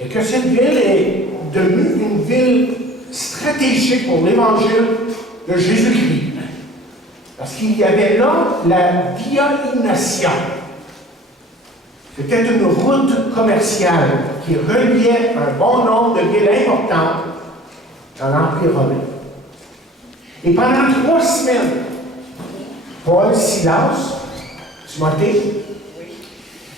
et que cette ville est devenue une ville stratégique pour l'Évangile de Jésus-Christ. Parce qu'il y avait là la Via Ignatia. C'était une route commerciale qui reliait un bon nombre de villes importantes dans l'Empire romain. Et pendant 3 semaines, Paul, Silas, Timothée,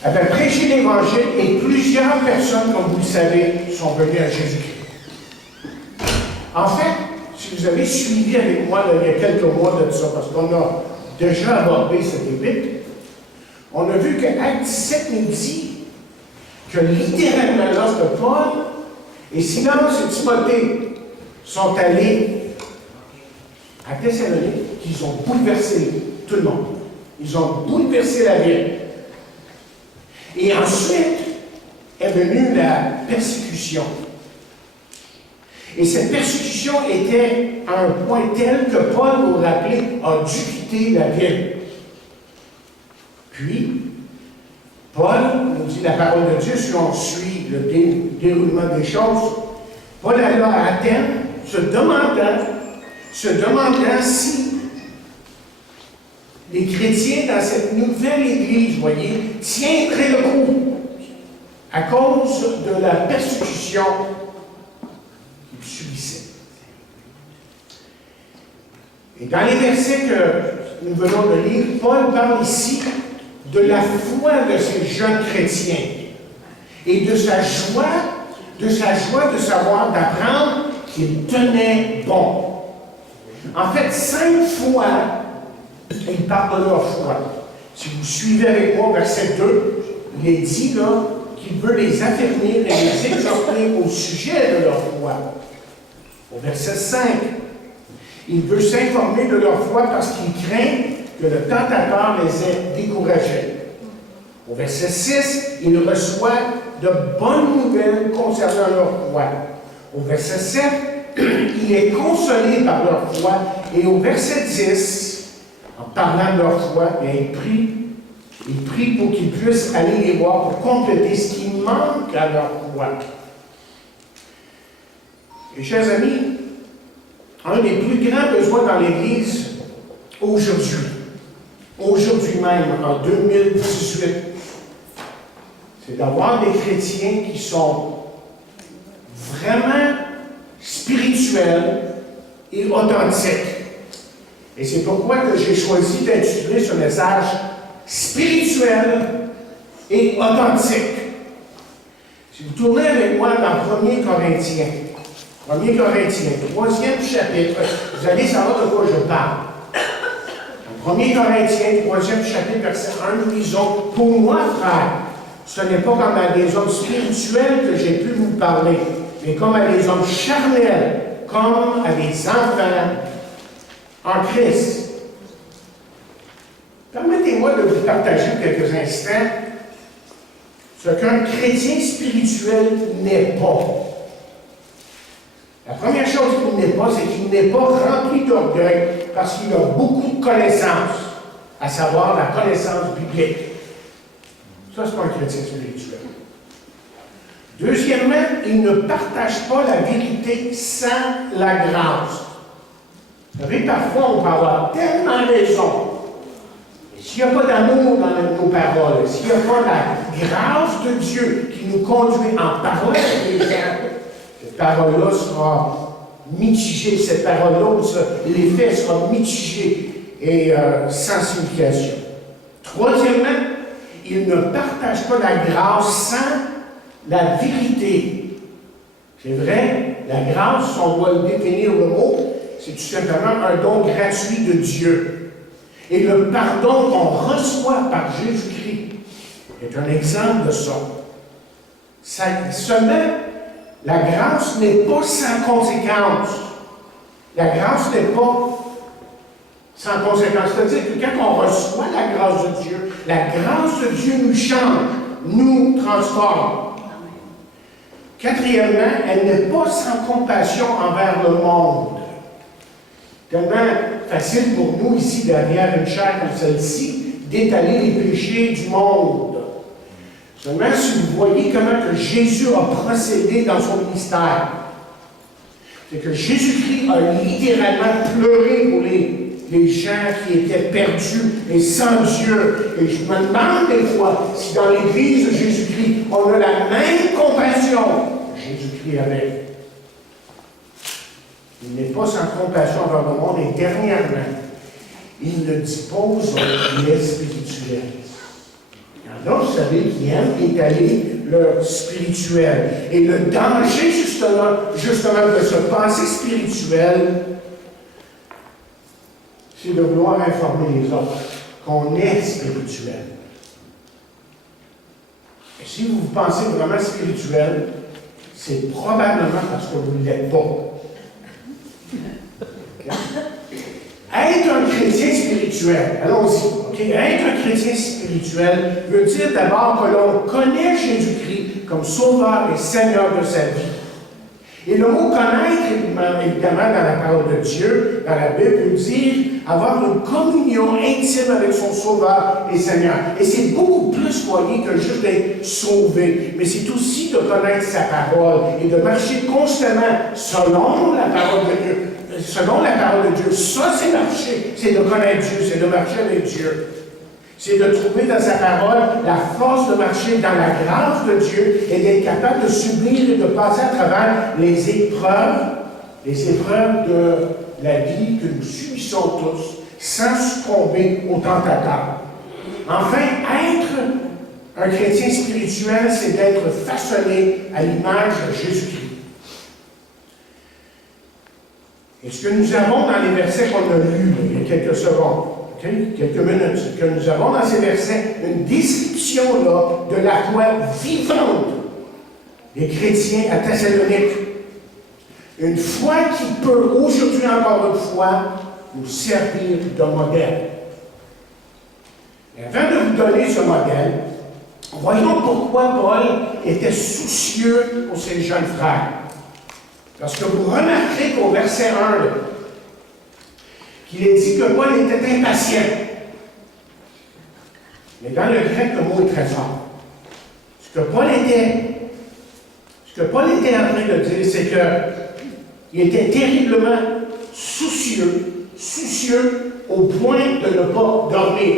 avaient prêché l'Évangile et plusieurs personnes, comme vous le savez, sont venues à Jésus-Christ. En fait, si vous avez suivi avec moi il y a quelques mois de ça, parce qu'on a déjà abordé cette épître, on a vu que Acte 17 nous dit que littéralement, lorsque Paul et Silas et Timothée sont allés à Thessalonique, qu'ils ont bouleversé tout le monde. Ils ont bouleversé la ville. Et ensuite est venue la persécution. Et cette persécution était à un point tel que Paul, vous vous rappelez, a dû quitter la ville. Puis, Paul nous dit la parole de Dieu, si on suit le déroulement des choses, Paul alla à Athènes, se demandant si les chrétiens dans cette nouvelle église, vous voyez, tiendraient le coup à cause de la persécution qu'ils subissaient. Et dans les versets que nous venons de lire, Paul parle ici de la foi de ces jeunes chrétiens et de sa joie de savoir d'apprendre qu'ils tenaient bon. En fait, 5 fois, il parle de leur foi. Si vous suivez avec moi verset 2, il est dit là qu'il veut les affermir et les exhorter au sujet de leur foi. Au verset 5, il veut s'informer de leur foi parce qu'il craint que le tentateur les ait découragés. Au verset 6, il reçoit de bonnes nouvelles concernant leur foi. Au verset 7, il est consolé par leur foi. Et au verset 10, en parlant de leur foi, il prie pour qu'ils puissent aller les voir pour compléter ce qui manque à leur foi. Et chers amis, un des plus grands besoins dans l'Église aujourd'hui même, en 2018, c'est d'avoir des chrétiens qui sont vraiment spirituels et authentiques. Et c'est pourquoi que j'ai choisi d'intituler ce message « Spirituel et authentique ». Si vous tournez avec moi dans 1 Corinthiens, 1 Corinthiens, 3e chapitre, vous allez savoir de quoi je parle. 1 Corinthiens, 3e chapitre, verset 1, nous lisons « Pour moi, frère, ce n'est pas comme à des hommes spirituels que j'ai pu vous parler, mais comme à des hommes charnels, comme à des enfants en Christ. » Permettez-moi de vous partager quelques instants ce qu'un chrétien spirituel n'est pas. La première chose qu'il n'est pas, c'est qu'il n'est pas rempli d'orgueil parce qu'il a beaucoup de connaissances, à savoir la connaissance biblique. Ça, c'est pas un chrétien spirituel. Deuxièmement, il ne partage pas la vérité sans la grâce. Vous savez, parfois, on peut avoir tellement raison. Mais s'il n'y a pas d'amour dans nos paroles, s'il n'y a pas la grâce de Dieu qui nous conduit en parlant avec les gens, cette parole-là sera mitigée, cette parole-là, l'effet sera mitigé et sans signification. Troisièmement, il ne partage pas la grâce sans la vérité. C'est vrai, la grâce, on doit le définir le mot, c'est tout simplement un don gratuit de Dieu. Et le pardon qu'on reçoit par Jésus-Christ est un exemple de ça. Seulement, la grâce n'est pas sans conséquence. La grâce n'est pas sans conséquence. C'est-à-dire que quand on reçoit la grâce de Dieu, la grâce de Dieu nous change, nous transforme. Quatrièmement, elle n'est pas sans compassion envers le monde. Tellement facile pour nous, ici, derrière une chair comme celle-ci, d'étaler les péchés du monde. Seulement si vous voyez comment que Jésus a procédé dans son ministère, c'est que Jésus-Christ a littéralement pleuré pour les gens qui étaient perdus et sans Dieu. Et je me demande des fois si dans l'Église de Jésus-Christ, on a la même compassion que Jésus-Christ avait. Il n'est pas sans compassion envers le monde. Et dernièrement, il ne dispose d'un filet spirituel. Il y en a, vous savez, qui aiment étaler leur spirituel. Et le danger, justement de ce passé spirituel, c'est de vouloir informer les autres qu'on est spirituel. Et si vous pensez vraiment spirituel, c'est probablement parce que vous ne l'êtes pas. Okay? Être un chrétien spirituel, allons-y, okay? Être un chrétien spirituel veut dire d'abord que l'on connaît Jésus-Christ comme Sauveur et Seigneur de sa vie. Et le mot connaître, évidemment, dans la parole de Dieu, dans la Bible, veut dire avoir une communion intime avec son Sauveur et Seigneur. Et c'est beaucoup plus, voyez, que juste d'être sauvé. Mais c'est aussi de connaître sa parole et de marcher constamment selon la parole de Dieu. Selon la parole de Dieu. Ça, c'est marcher. C'est de connaître Dieu. C'est de marcher avec Dieu. C'est de trouver dans sa parole la force de marcher dans la grâce de Dieu et d'être capable de subir et de passer à travers les épreuves de la vie que nous subissons tous, sans succomber aux tentateurs. Enfin, être un chrétien spirituel, c'est d'être façonné à l'image de Jésus-Christ. Et ce que nous avons dans les versets qu'on a lus il y a quelques secondes, quelques minutes, c'est que nous avons dans ces versets une description là, de la foi vivante des chrétiens à Thessalonique. Une foi qui peut aujourd'hui encore une fois nous servir de modèle. Et avant de vous donner ce modèle, voyons pourquoi Paul était soucieux pour ses jeunes frères. Parce que vous remarquerez qu'au verset 1, là, qu'il est dit que Paul était impatient. Mais dans le grec, le mot est très fort. Ce que Paul était en train de dire, c'est qu'il était terriblement soucieux au point de ne pas dormir.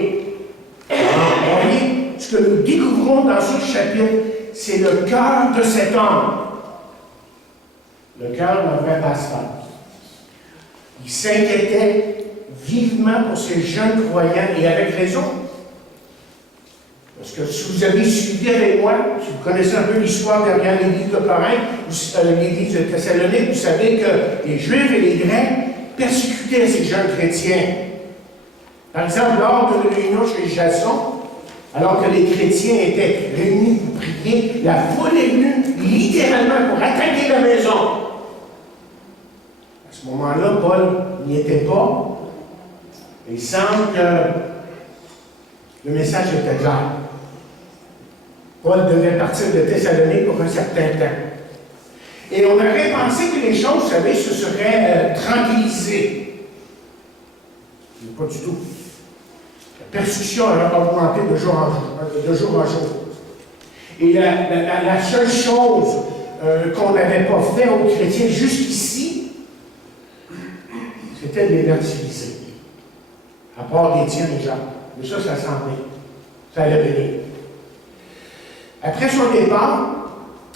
Alors, voyez, ce que nous découvrons dans ce chapitre, c'est le cœur de cet homme. Le cœur d'un vrai pasteur. Il s'inquiétait vivement pour ces jeunes croyants, et avec raison. Parce que si vous avez suivi avec moi, si vous connaissez un peu l'histoire derrière l'Église de Corinthe, l'Église de Thessalonique, vous savez que les Juifs et les Grecs persécutaient ces jeunes chrétiens. Par exemple, lors d'une réunion chez Jason, alors que les chrétiens étaient réunis pour prier, la foule est venue littéralement pour attaquer la maison. À ce moment-là, Paul n'y était pas. Il semble que le message était clair. Paul devait partir de Thessalonique pour un certain temps. Et on aurait pensé que les choses, vous savez, se seraient tranquillisées. Mais pas du tout. La persécution a augmenté de jour en jour. Et la seule chose qu'on n'avait pas fait aux chrétiens jusqu'ici, c'était de les martyriser. À part des tiens déjà. Mais ça s'en venait. Ça allait venir. Après son départ,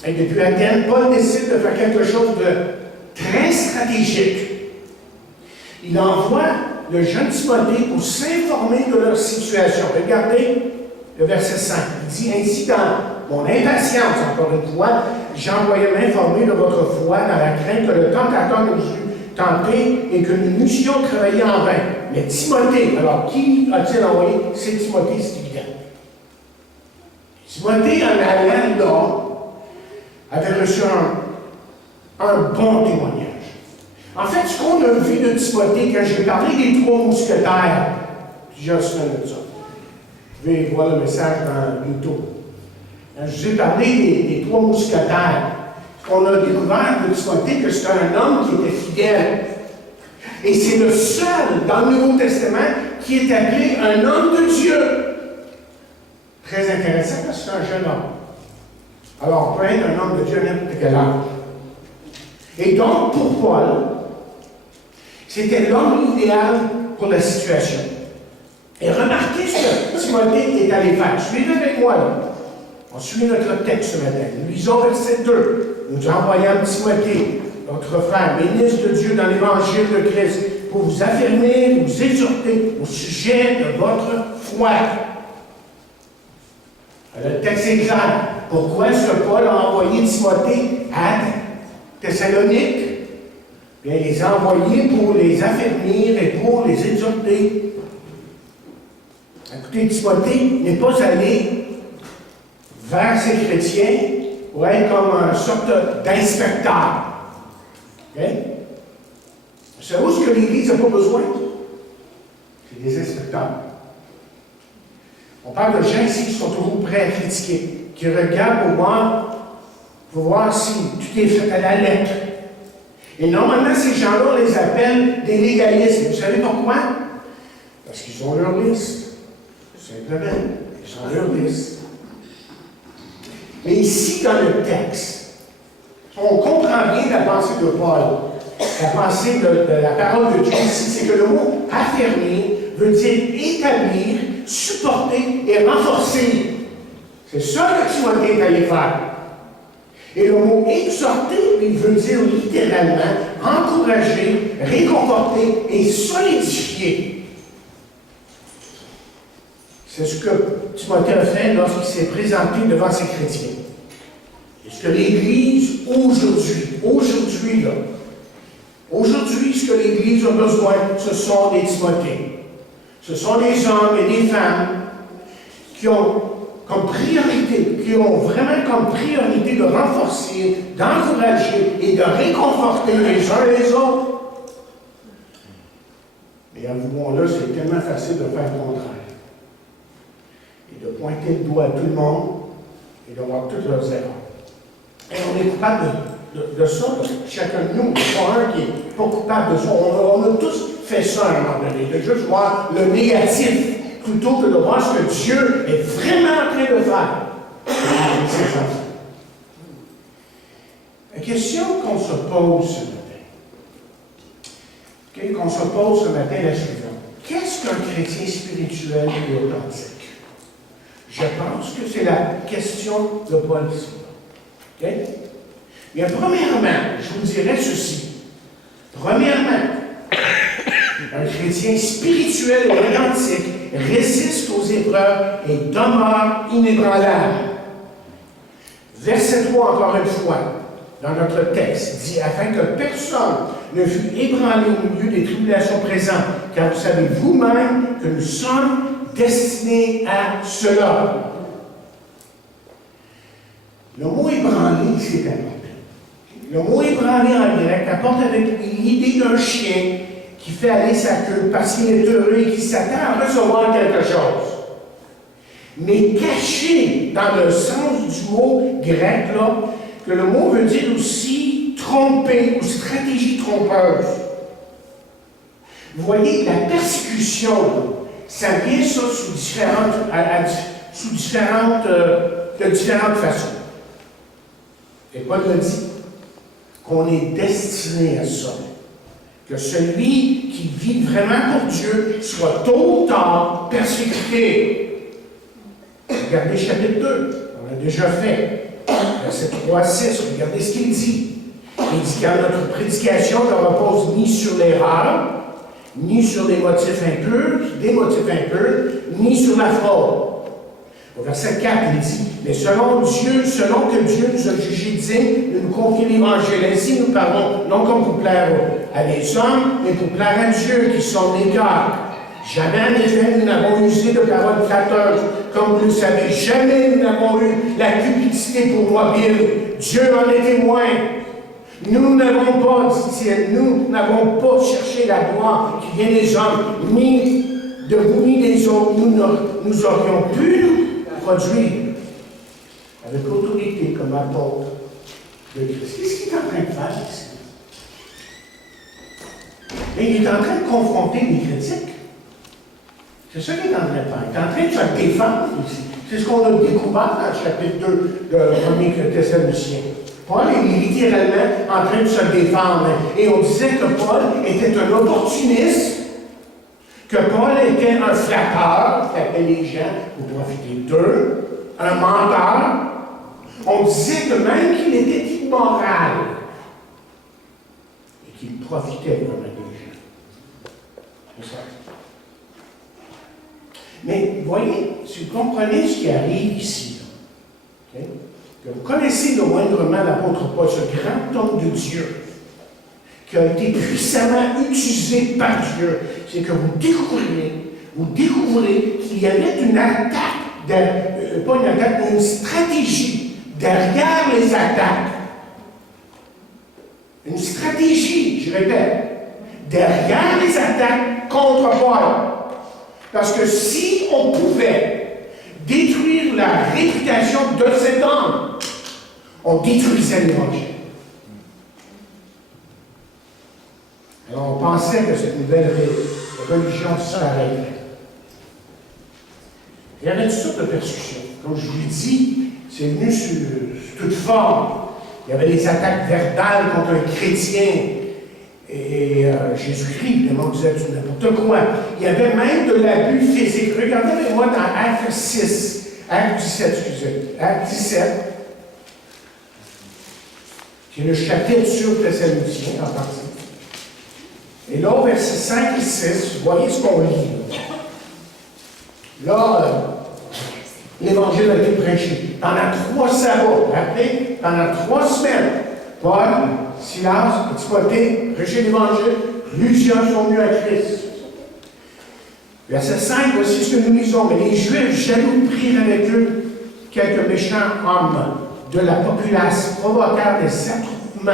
et depuis Athènes, Paul décide de faire quelque chose de très stratégique. Il envoie le jeune Timothée pour s'informer de leur situation. Regardez le verset 5. Il dit ainsi, dans mon impatience, encore une fois, j'envoyais m'informer de votre foi dans la crainte que le tentateur nous eût tenté et que nous n'eussions travaillé en vain. Mais Timothée, alors qui a-t-il envoyé? C'est Timothée, c'est évident. Timothée, en allant là, avait reçu un bon témoignage. En fait, ce qu'on a vu de Timothée, quand j'ai parlé des trois mousquetaires, plusieurs semaines de ça, je vais voir le message dans YouTube. Quand je vous ai parlé des trois mousquetaires, ce qu'on a découvert de Timothée, que c'était un homme qui était fidèle. Et c'est le seul dans le Nouveau Testament qui est appelé un homme de Dieu. Très intéressant parce que c'est un jeune homme. Alors, on peut être un homme de Dieu à n'importe quel âge. Et donc, pour Paul, c'était l'homme idéal pour la situation. Et remarquez ce que Timothée est allé faire. Suivez avec moi, là. On suit notre texte ce matin. Nous lisons verset 2. Nous envoyons Timothée, notre frère, ministre de Dieu dans l'évangile de Christ, pour vous affirmer, vous exhorter au sujet de votre foi. Alors, le texte est clair. Pourquoi est-ce que Paul a envoyé Timothée à Thessalonique? Bien, il les a envoyés pour les affermir et pour les exhorter. Écoutez, Timothée n'est pas allé vers ces chrétiens pour être comme une sorte d'inspecteur. Okay? Vous savez où ce que l'Église n'a pas besoin? C'est des inspecteurs. On parle de gens ici qui sont toujours prêts à critiquer, qui regardent pour voir si tout est fait à la lettre. Et normalement, ces gens-là, on les appelle des légalistes. Vous savez pourquoi? Parce qu'ils ont leur liste. Simplement, ils ont leur liste. Mais ici, dans le texte, on comprend bien la pensée de Paul. La pensée de la parole de Dieu ici, c'est que le mot affirmer veut dire établir, supporter et renforcer. C'est ça que Timothée est allé faire. Et le mot exhorter, il veut dire littéralement encourager, réconforter et solidifier. C'est ce que Timothée a fait lorsqu'il s'est présenté devant ses chrétiens. Et ce que l'Église aujourd'hui, ce que l'Église a besoin, ce sont des Timothées. Ce sont des hommes et des femmes qui ont comme priorité, qui ont vraiment comme priorité de renforcer, d'encourager et de réconforter les uns les autres. Mais avouons-le, c'est tellement facile de faire le contraire. Et de pointer le doigt à tout le monde et de voir toutes leurs erreurs. Et on est coupable de ça, chacun de nous. Il n'y a pas un qui n'est pas coupable de ça. On a tous fait ça à un moment donné, de juste voir le négatif, plutôt que de voir ce que Dieu est vraiment en train de faire avec ses enfants. La question qu'on se pose ce matin, est la suivante. Qu'est-ce qu'un chrétien spirituel et authentique? Je pense que c'est la question de Paul ici. Okay? Bien, premièrement, je vous dirais ceci. Premièrement, un chrétien spirituel et authentique résiste aux épreuves et demeure inébranlable. Verset 3, encore une fois, dans notre texte, dit « Afin que personne ne fût ébranlé au milieu des tribulations présentes, car vous savez vous-même que nous sommes destinés à cela. » Le mot « ébranlé », c'est important. Le mot « ébranlé » en grec apporte avec l'idée d'un chien qui fait aller sa queue parce qu'il est heureux et qui s'attend à recevoir quelque chose. Mais caché dans le sens du mot grec, là, que le mot veut dire aussi tromper ou stratégie trompeuse. Vous voyez, la persécution, ça vient ça de différentes façons. Et Paul le dit, qu'on est destiné à ça. Que celui qui vit vraiment pour Dieu soit tôt ou tard persécuté. Regardez chapitre 2, on l'a déjà fait. Verset 3 à 6, regardez ce qu'il dit. Il dit car notre prédication ne repose ni sur l'erreur, ni sur des motifs impurs, ni sur la fraude. Au verset 4, il dit, mais selon que Dieu nous a jugés dignes de nous confier l'Évangile, ainsi nous parlons, non comme pour plaire à des hommes, mais pour plaire à Dieu qui sont des cœurs. Jamais en effet nous n'avons usé de paroles flatteuses, comme vous le savez, jamais nous n'avons eu la cupidité pour mobile. Dieu en est témoin. Nous n'avons pas, dit-il, nous n'avons pas cherché la gloire qui vient des hommes, ni de vous, ni des autres. Nous aurions pu produire avec autorité comme apôtre de Christ. Qu'est-ce qu'il est en train de faire ici? Et il est en train de confronter les critiques. C'est ça qu'il est en train de faire. Il est en train de se défendre ici. C'est ce qu'on a découvert dans le chapitre 2 de 1er Thessaloniciens. Paul est littéralement en train de se défendre. Et on disait que Paul était un opportuniste, que Paul était un flatteur qui appelait les gens pour profiter d'eux, un menteur. On disait que même qu'il était immoral et qu'il profitait vraiment des gens. C'est ça. Mais voyez, si vous comprenez ce qui arrive ici, okay? Que vous connaissez le moindrement l'apôtre Paul, ce grand homme de Dieu, qui a été puissamment utilisé par Dieu, c'est que vous découvrez qu'il y avait une attaque, pas une attaque, mais une stratégie derrière les attaques. Une stratégie, je répète, derrière les attaques contre Paul. Parce que si on pouvait détruire la réputation de cet homme, on détruisait l'Évangile. Alors on pensait que cette nouvelle religion disparaîtrait. Il y avait toutes sortes de persécutions. Comme je vous l'ai dit, c'est venu sous toute forme. Il y avait des attaques verbales contre un chrétien. Et Jésus-Christ, évidemment, disait du n'importe quoi. Il y avait même de l'abus physique. Regardez-moi dans Acte 6, Acte 17, Acte 17, qui est le chapitre sur Thessaloniciens en partie. Et là, au verset 5 et 6, vous voyez ce qu'on lit. Là, l'Évangile a été prêché. Pendant 3 sabbats, rappelez, pendant 3 semaines, Paul, Silas, Timothée, prêchaient l'Évangile, plusieurs sont venus à Christ. Verset 5, voici ce que nous lisons. Mais les Juifs, jaloux, prirent avec eux quelques méchants hommes de la populace, provoquèrent des attroupements.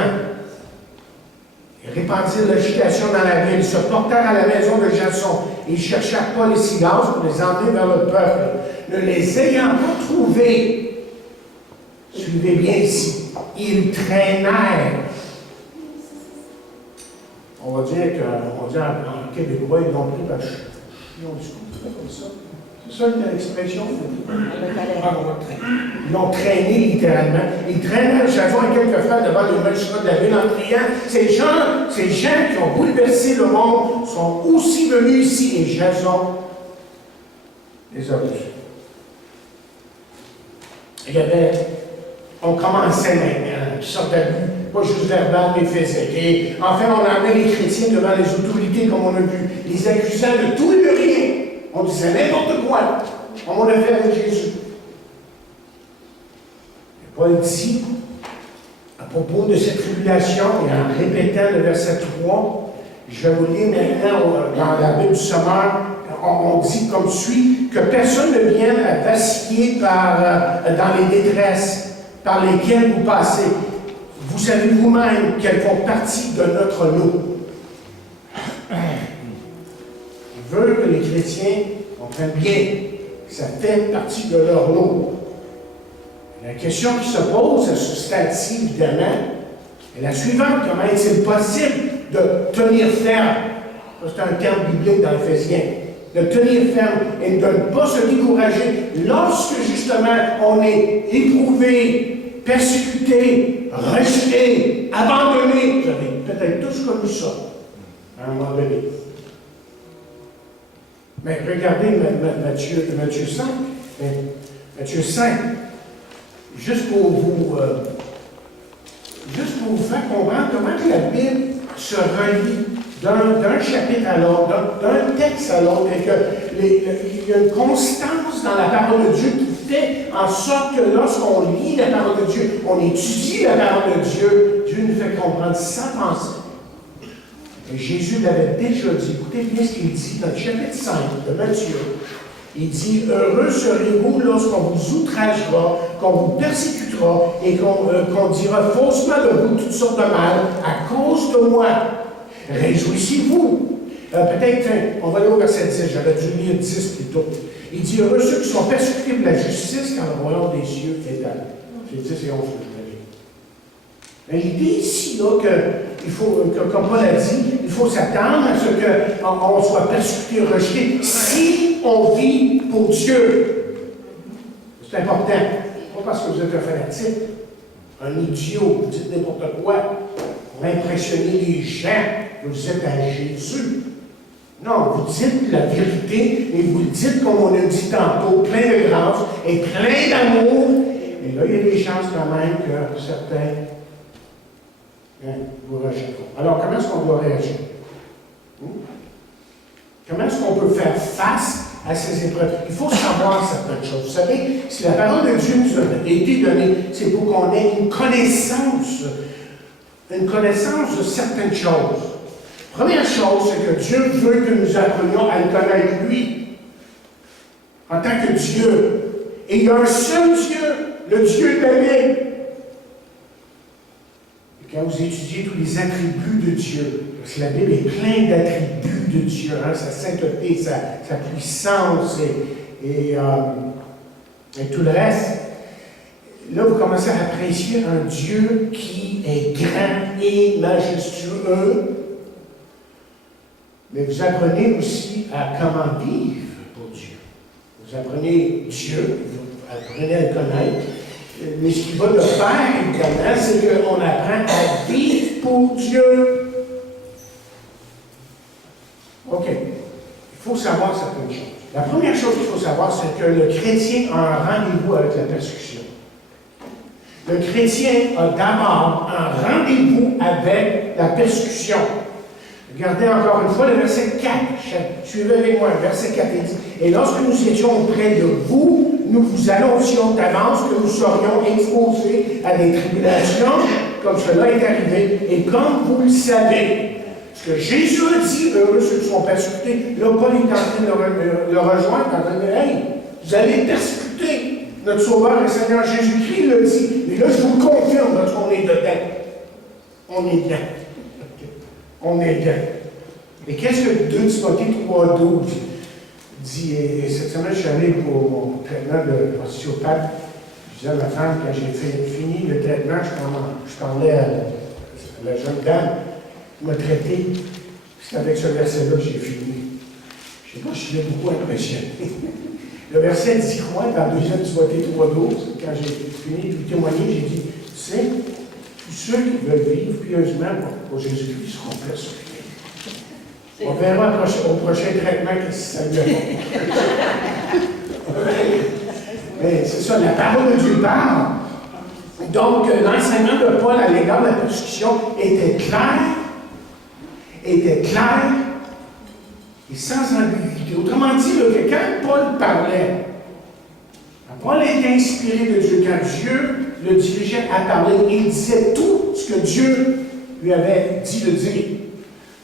Ils répandirent l'agitation dans la ville, se portèrent à la maison de Jason. Ils cherchèrent Paul et Silas pour les emmener vers le peuple. Ne les ayant pas trouvés, suivez bien ici, ils traînèrent. On va dire en québécois, ils l'ont pris par ils ont dit comme ça. C'est ça l'expression? Ils l'ont traîné littéralement. Ils traînaient Jason et quelques frères devant le magistrat de la ville en criant. Ces gens qui ont bouleversé le monde sont aussi venus ici et Jason les a reçus. On commençait maintenant, une sorte d'abus, pas juste verbal, mais physique. Et enfin, on amenait les chrétiens devant les autorités, comme on a vu, les accusant de tout et de rien. On disait n'importe quoi. On l'a fait avec Jésus. Et Paul dit, à propos de cette tribulation, et en répétant le verset 3, je vais vous lire maintenant dans la Bible du Sommeur, on dit comme suit, que personne ne vienne à vaciller dans les détresses par lesquelles vous passez. Vous savez vous-même qu'elles font partie de notre lot. Il veut que les chrétiens comprennent bien que ça fait partie de leur lot. La question qui se pose à ce stade-ci, évidemment, est la suivante. Comment est-il possible de tenir ferme? C'est un terme biblique dans l'Éphésiens. De tenir ferme et de ne pas se décourager lorsque, justement, on est éprouvé, persécuté, rejeté, abandonné. Vous avez peut-être tous connu ça, à un moment donné. Mais regardez Matthieu 5. Matthieu 5, juste pour vous faire comprendre comment la Bible se relie d'un chapitre à l'autre, d'un texte à l'autre, et qu'il y a une constance dans la parole de Dieu qui fait en sorte que lorsqu'on lit la parole de Dieu, on étudie la parole de Dieu, Dieu nous fait comprendre sa pensée. Et Jésus l'avait déjà dit. Écoutez bien ce qu'il dit dans le chapitre 5 de Matthieu. Il dit, heureux serez-vous lorsqu'on vous outragera, qu'on vous persécutera et qu'on dira faussement de vous toutes sortes de mal à cause de moi. Réjouissez-vous. Peut-être, on va aller au verset 10, j'aurais dû lire 10 plutôt. Il dit, heureux ceux qui sont persécutés pour la justice, car le royaume des cieux est à eux. C'est 10 et 11 que je vais lire. Mais l'idée ici, là, comme Paul a dit, il faut s'attendre à ce qu'on soit persécuté, rejeté, si on vit pour Dieu. C'est important. Pas parce que vous êtes un fanatique, un idiot, vous dites n'importe quoi, pour impressionner les gens, vous êtes à Jésus. Non, vous dites la vérité, et vous le dites comme on a dit tantôt, plein de grâce et plein d'amour. Et là, il y a des chances quand même que certains vous rejetteront. Alors, comment est-ce qu'on doit réagir? Comment est-ce qu'on peut faire face à ces épreuves? Il faut savoir certaines choses. Vous savez, si la parole de Dieu nous a été donnée, c'est pour qu'on ait une connaissance de certaines choses. Première chose, c'est que Dieu veut que nous apprenions à le connaître, lui, en tant que Dieu. Et il y a un seul Dieu, le Dieu de la Bible. Et quand vous étudiez tous les attributs de Dieu, parce que la Bible est pleine d'attributs de Dieu, hein, sa sainteté, sa puissance et tout le reste, là, vous commencez à apprécier un Dieu qui est grand et majestueux. Mais vous apprenez aussi à comment vivre pour Dieu. Vous apprenez Dieu, vous apprenez à le connaître. Mais ce qui va de faire, évidemment, c'est qu'on apprend à vivre pour Dieu. OK. Il faut savoir certaines choses. La première chose qu'il faut savoir, c'est que le chrétien a un rendez-vous avec la persécution. Le chrétien a d'abord un rendez-vous avec la persécution. Regardez encore une fois le verset 4. Suivez avec moi, le verset 4. Il dit, et lorsque nous étions auprès de vous, nous vous annoncions d'avance que nous serions exposés à des tribulations, comme cela est arrivé. Et comme vous le savez, ce que Jésus a dit, heureux ceux qui sont persécutés, là, Paul est en train de le rejoindre, en train de dire, hey, vous allez être persécutés. Notre Sauveur, le Seigneur Jésus-Christ, le dit. Et là, je vous le confirme, parce qu'on est dedans. On est dedans. On est dedans. Et qu'est-ce que 2 Timothée 3,12 dit? Et cette semaine, je suis allé pour mon traitement de ostéopathe. Je disais à ma femme, quand j'ai fini le traitement, je parlais à la jeune dame qui m'a traité. C'est avec ce verset-là que j'ai fini. Je ne sais pas si je l'ai beaucoup impressionné. Le verset dit quoi dans 2 Timothée 3,12? Quand j'ai fini de lui témoigner, j'ai dit, tu sais, tous ceux qui veulent vivre pieusement pour Jésus-Christ seront persécutés. On verra au prochain traitement que ça lui apporte. Mais c'est ça, la parole de Dieu parle. Donc, l'enseignement de Paul à l'égard de la persécution était clair et sans ambiguïté. Autrement dit, là, que quand Paul parlait, Paul était inspiré de Dieu. Quand Dieu le dirigeait à parler, il disait tout ce que Dieu lui avait dit de dire.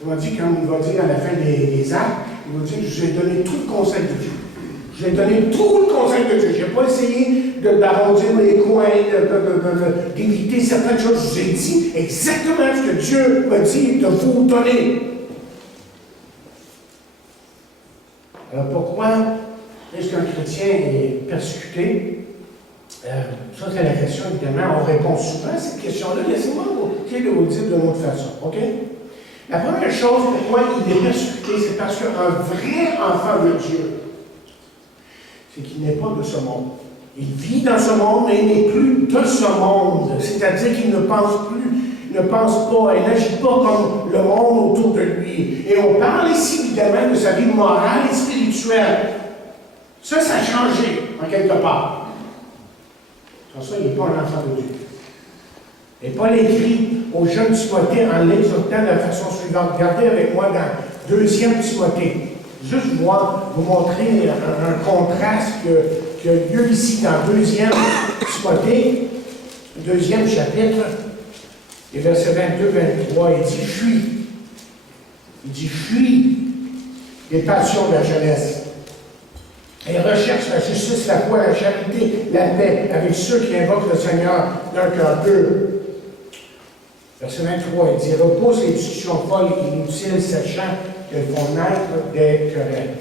Il m'a dit, quand il va dire à la fin des actes, il va dire, je vous ai donné tout le conseil de Dieu. Je vous ai donné tout le conseil de Dieu. Je n'ai pas essayé d'arrondir les coins, d'éviter certaines choses. Je vous ai dit exactement ce que Dieu m'a dit de vous donner. Alors pourquoi est-ce qu'un chrétien est persécuté? Ça, c'est la question, évidemment. On répond souvent à cette question-là. Laissez-moi vous le dire d'une autre façon. OK? La première chose pourquoi il est persécuté, c'est parce qu'un vrai enfant de Dieu, c'est qu'il n'est pas de ce monde. Il vit dans ce monde, mais il n'est plus de ce monde. C'est-à-dire qu'il ne pense plus, il ne pense pas, il n'agit pas comme le monde autour de lui. Et on parle ici, évidemment, de sa vie morale et spirituelle. Ça a changé, en quelque part. Sans ça, il n'est pas un enfant de Dieu. Et Paul écrit aux jeunes Timothée en l'exhortant de la façon suivante. Regardez avec moi dans 2 Timothée. Juste vous montrer un contraste qui a lieu ici dans 2 Timothée, 2e chapitre, et verset 22-23. Il dit, fuis. Il dit, fuis les passions de la jeunesse. Et recherche la justice, la foi, la charité, la paix, avec ceux qui invoquent le Seigneur d'un cœur pur. Verset 23, il dit, repousse les discussions folles et inutiles, sachant qu'elles vont naître des querelles.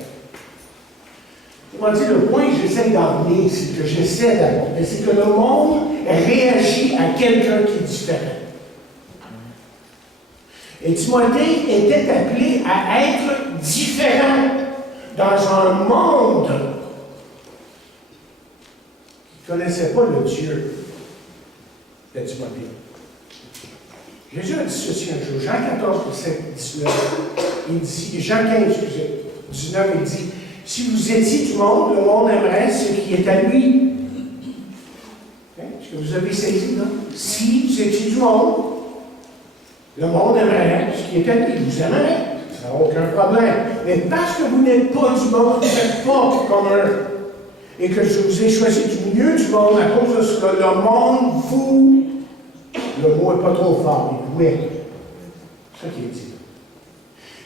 Comment dire, le point que j'essaie d'emmener, c'est que j'essaie d'apporter, c'est que le monde réagit à quelqu'un qui est différent. Et Timothée était appelé à être différent dans un monde qui ne connaissait pas le Dieu de Timothée. Jésus a dit ceci un jour, Jean 14, verset 19, il dit, Jean 15, excusez, 19, il dit, si vous étiez du monde, le monde aimerait ce qui est à lui. Est-ce que vous avez saisi, non? Si vous étiez du monde, le monde aimerait ce qui est à lui. Vous aimerez, ça n'a aucun problème. Mais parce que vous n'êtes pas du monde, vous n'êtes pas comme eux, et que je vous ai choisi du milieu du monde à cause de ce que le monde vous... Le mot n'est pas trop fort, mais oui. C'est ça qui est dit.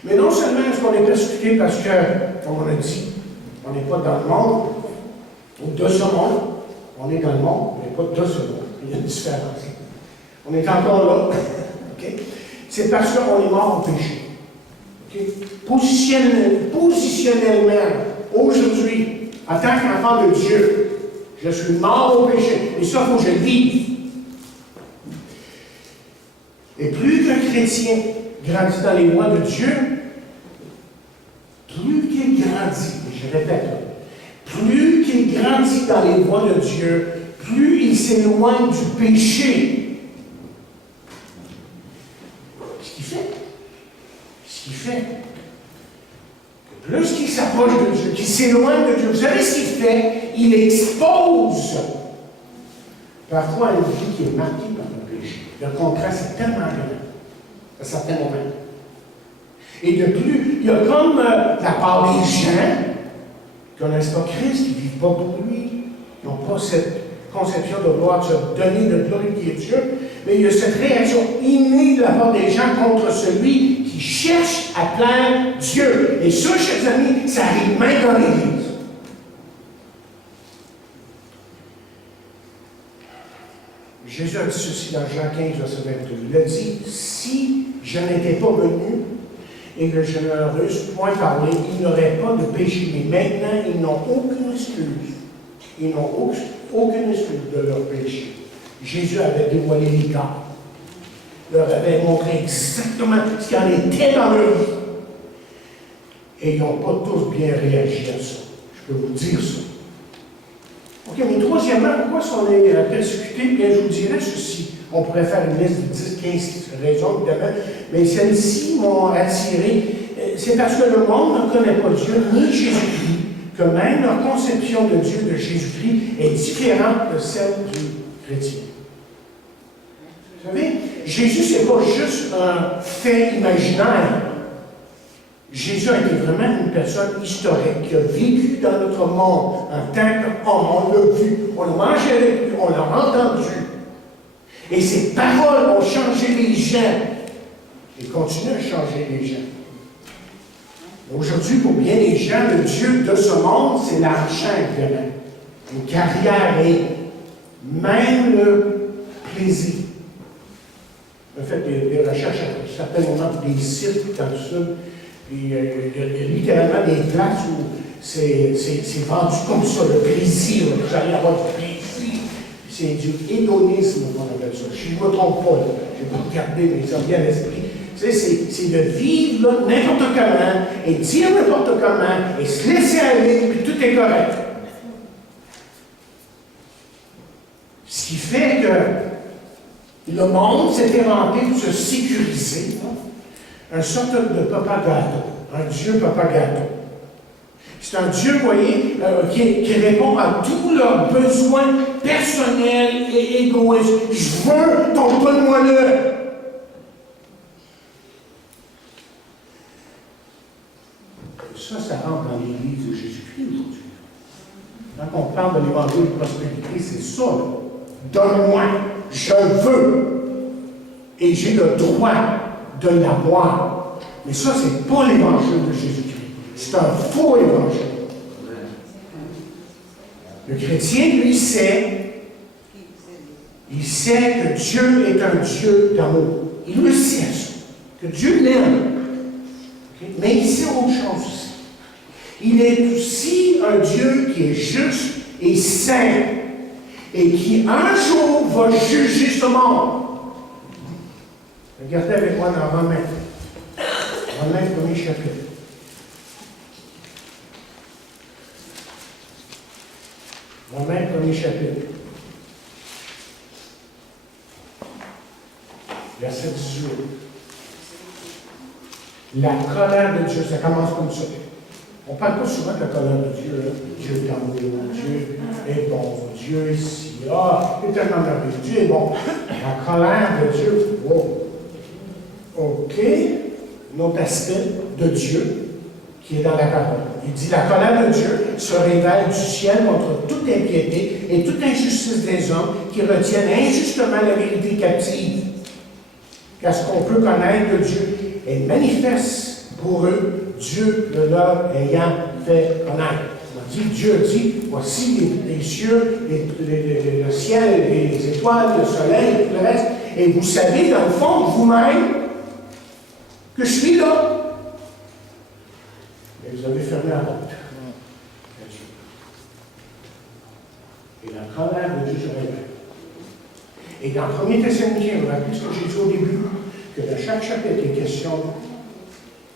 Mais non seulement est-ce qu'on est persécuté parce que, comme on a dit, on n'est pas dans le monde, ou de ce monde, on est dans le monde, mais pas de ce monde. Il y a une différence. On est encore là. Okay? C'est parce qu'on est mort au péché. Okay? Positionnellement, aujourd'hui, en tant qu'enfant de Dieu, je suis mort au péché. Et ça, il faut que je le vive. Et plus qu'un chrétien grandit dans les voies de Dieu, plus qu'il grandit, et je répète, plus qu'il grandit dans les voies de Dieu, plus il s'éloigne du péché. Ce qui fait que plus qu'il s'approche de Dieu, qu'il s'éloigne de Dieu, vous savez ce qu'il fait? Il expose parfois une vie qui est marquée par le péché. Le contraste est tellement grand à certains moments. Et de plus, il y a comme la part des gens qui ne connaissent pas Christ, qui ne vivent pas pour lui, qui n'ont pas cette conception de vouloir se donner de glorifier Dieu, mais il y a cette réaction innée de la part des gens contre celui qui cherche à plaire Dieu. Et ça, chers amis, ça arrive même dans l'Église. Jésus a dit ceci dans Jean 15, verset 22. Il a dit, si je n'étais pas venu et que je ne leur eusse point parlé, ils n'auraient pas de péché. Mais maintenant, ils n'ont aucune excuse. Ils n'ont aucune excuse de leur péché. Jésus avait dévoilé les cas. Il leur avait montré exactement ce qu'il en était dans leur vie. Et ils n'ont pas tous bien réagi à ça. Je peux vous dire ça. OK, mais troisièmement, pourquoi est-ce qu'on est persécuté? Bien, je vous dirais ceci. On pourrait faire une liste de 10, 15 raisons, évidemment, mais celles-ci m'ont attiré. C'est parce que le monde ne connaît pas Dieu ni Jésus-Christ, que même leur conception de Dieu, de Jésus-Christ, est différente de celle du chrétien. Vous savez, Jésus, ce n'est pas juste un fait imaginaire. Jésus a été vraiment une personne historique qui a vécu dans notre monde en tant qu'homme. On l'a vu, on l'a mangé avec lui, on l'a entendu. Et ses paroles ont changé les gens et continuent à changer les gens. Aujourd'hui, pour bien des gens, le Dieu de ce monde, c'est l'argent, évidemment. Une carrière et même le plaisir. On a fait des recherches à certains moments pour des sites dans le sud. Puis, il y a littéralement des places où c'est vendu comme ça, le plaisir. Vous allez avoir du plaisir. C'est du hédonisme qu'on appelle ça. Je ne me trompe pas, je n'ai pas regardé, mais ça me vient à l'esprit. Tu sais, c'est de vivre n'importe comment, et dire n'importe comment, et se laisser aller, puis tout est correct. Ce qui fait que le monde s'est inventé pour se sécuriser. Un sorte de papa gâteau, un Dieu papa gâteau. C'est un Dieu, vous voyez, qui répond à tous leurs besoins personnels et égoïstes. Je veux ton donne-moi-le. Ça rentre dans l'Église de Jésus-Christ aujourd'hui. Quand on parle de l'évangile de prospérité, c'est ça. Donne-moi, je veux. Et j'ai le droit de l'avoir. Mais ça, ce n'est pas l'évangile de Jésus-Christ. C'est un faux évangile. Le chrétien, lui, il sait que Dieu est un Dieu d'amour. Il le sait, ça. Que Dieu l'aime. Okay? Mais il sait autre chose aussi. Il est aussi un Dieu qui est juste et saint et qui un jour va juger ce monde. Regardez avec moi dans Romains. Romains, premier chapitre. Romains, premier chapitre. Verset 18. La colère de Dieu, ça commence comme ça. On ne parle pas souvent de la colère de Dieu. Hein? Dieu est amour, Dieu est bon, Dieu est si. Ah, il est tellement merveilleux. Dieu est bon. La colère de Dieu, wow. OK. Un autre aspect de Dieu qui est dans la parole. Il dit la colère de Dieu se révèle du ciel contre toute impiété et toute injustice des hommes qui retiennent injustement la vérité captive. Car ce qu'on peut connaître de Dieu est manifeste pour eux, Dieu le leur ayant fait connaître. Dieu dit, voici les cieux, le ciel, les étoiles, le soleil, et tout le reste. Et vous savez, dans le fond, vous-même, que je suis là. Mais vous avez fermé la porte. Et la colère de Dieu se révèle. Et dans 1 Thessaloniciens, vous rappelez ce que j'ai dit au début, que dans chaque chapitre, il est question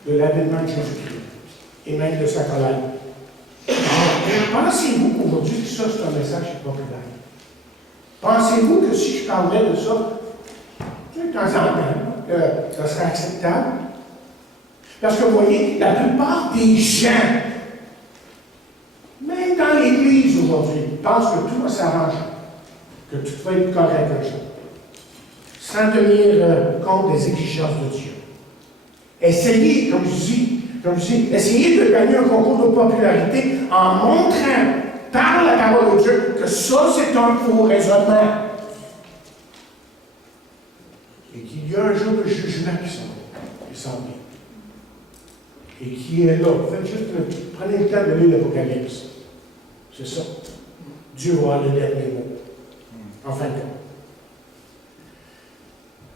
de l'avènement de Jésus-Christ et même de sa colère. Pensez-vous qu'aujourd'hui, ça, c'est un message populaire? Pensez-vous que si je parlerais de ça, de temps en temps, que ça serait acceptable? Parce que vous voyez, la plupart des gens, même dans l'Église aujourd'hui, pensent que tout va s'arranger, que tout va être correct comme ça, sans tenir compte des exigences de Dieu. Essayez, comme je dis, essayez de gagner un concours de popularité en montrant par la parole de Dieu que ça, c'est un faux raisonnement. Et qu'il y a un jour de jugement qui s'en vient. Et qui est là. Faites juste, prenez le temps de lire l'Apocalypse. C'est ça. Dieu va avoir le dernier mot. En fin de compte.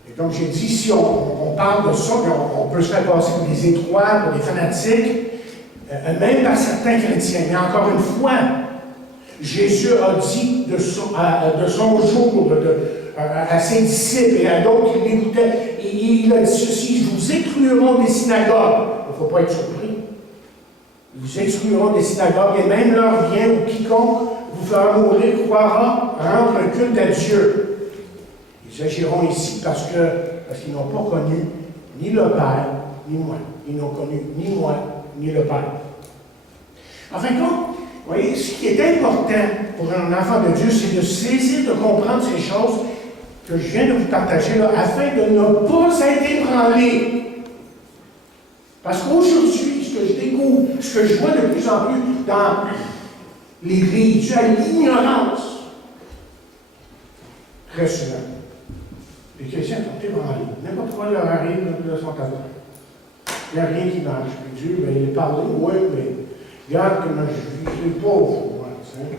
Et comme j'ai dit, si on parle de ça, on peut se faire passer pour des étroits, pour des fanatiques, même par certains chrétiens. Mais encore une fois, Jésus a dit de son jour à ses disciples et à d'autres qui l'écoutaient, il a dit ceci, je vous excluront des synagogues. Il ne faut pas être surpris. Ils vous excluront des synagogues et même leur bien ou quiconque vous fera mourir croira rendre un culte à Dieu. Ils agiront ici parce qu'ils n'ont pas connu ni le Père, ni moi. Ils n'ont connu ni moi, ni le Père. En fin de compte, vous voyez, ce qui est important pour un enfant de Dieu, c'est de saisir, de comprendre ces choses que je viens de vous partager là, afin de ne pas être ébranlé. Parce qu'aujourd'hui, ce que je découvre, ce que je vois de plus en plus dans l'Église, c'est l'ignorance. Très souvent. Les chrétiens sont ébranlés. N'importe quoi leur arrive, ils sont à terre. Il n'y a rien qui marche. Puis Dieu, ben, il est parlé, oui, mais regarde comment je suis pauvre. Ouais,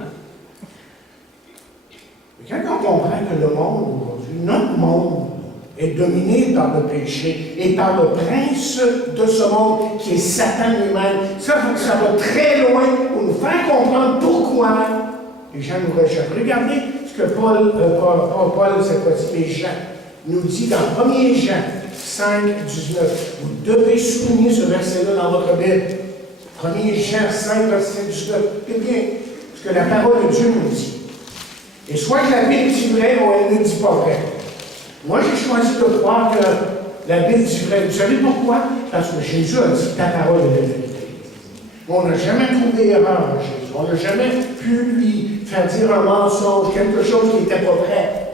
mais quand on comprend que le monde aujourd'hui, notre monde, est dominé par le péché et par le prince de ce monde qui est Satan lui-même, ça va très loin pour nous faire comprendre pourquoi les gens nous rejettent. Regardez ce que Paul cette fois-ci, mais Jean, nous dit dans 1 Jean 5, 19. Vous devez souligner ce verset-là dans votre Bible. 1 Jean 5, verset 19. C'est bien ce que la parole de Dieu nous dit. Et soit que la Bible dit vrai ou elle ne dit pas vrai. Moi, j'ai choisi de croire que la Bible dit vrai. Vous savez pourquoi? Parce que Jésus a dit ta parole est la vérité. On n'a jamais trouvé erreur en Jésus. On n'a jamais pu lui faire dire un mensonge, quelque chose qui n'était pas vrai.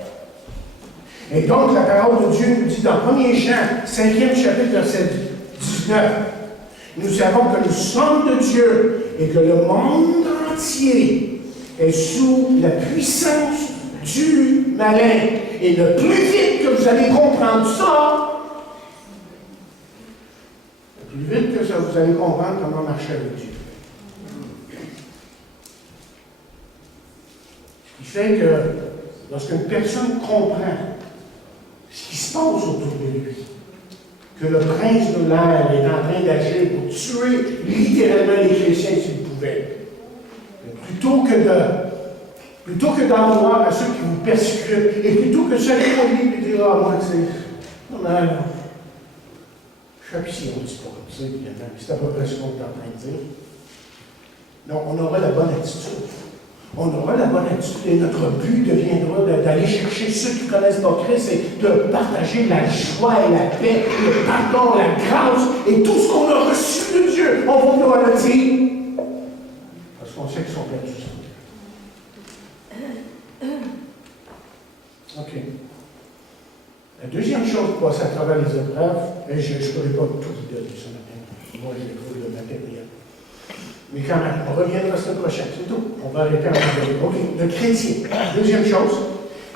Et donc, la parole de Dieu nous dit dans 1 Jean, 5e chapitre, verset 19, nous savons que nous sommes de Dieu et que le monde entier est sous la puissance du malin. Et le plus vite que vous allez comprendre ça, le plus vite que ça, vous allez comprendre comment marcher avec Dieu. Ce qui fait que lorsqu'une personne comprend ce qui se passe autour de lui, que le prince de l'air est en train d'agir pour tuer littéralement les chrétiens s'il pouvait, plutôt que d'en vouloir à ceux qui vous persécutent, et plutôt que de se réunir et dire, ah, moi, Je suis appuyé, on ne dit pas comme ça, évidemment. C'est à peu près ce qu'on est en train de dire. Donc, on aura la bonne attitude. On aura la bonne attitude et notre but deviendra d'aller chercher ceux qui ne connaissent pas Christ et de partager la joie et la paix, le pardon, la grâce et tout ce qu'on a reçu de Dieu. On va pouvoir le dire parce qu'on sait qu'ils sont perdus. OK. La deuxième chose pour passer à travers les épreuves, et je ne pourrais pas tout vous donner ce matin. Moi, j'ai trouvé le matériel. Mais quand même, on reviendra la semaine prochaine, c'est tout. On va arrêter en OK. Le chrétien. Deuxième chose,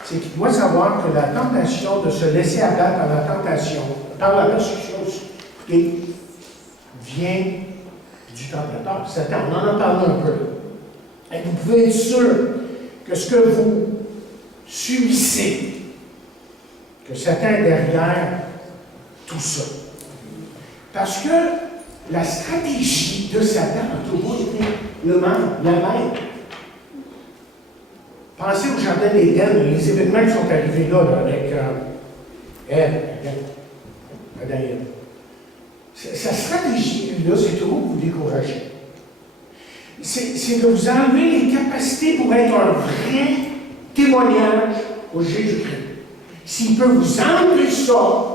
c'est qu'il doit savoir que la tentation de se laisser abattre par la tentation, par la persécution, vient du tentateur. Satan, on en a parlé un peu. Et vous pouvez être sûr que ce que vous subissez, que Satan est derrière tout ça. Parce que la stratégie de Satan a toujours été la même. Pensez au jardin d'Éden, les événements qui sont arrivés là avec Ève, Adam et Ève. Sa stratégie, là, c'est toujours vous décourager. C'est de vous enlever les capacités pour être un vrai témoignage au Jésus-Christ. S'il peut vous enlever ça,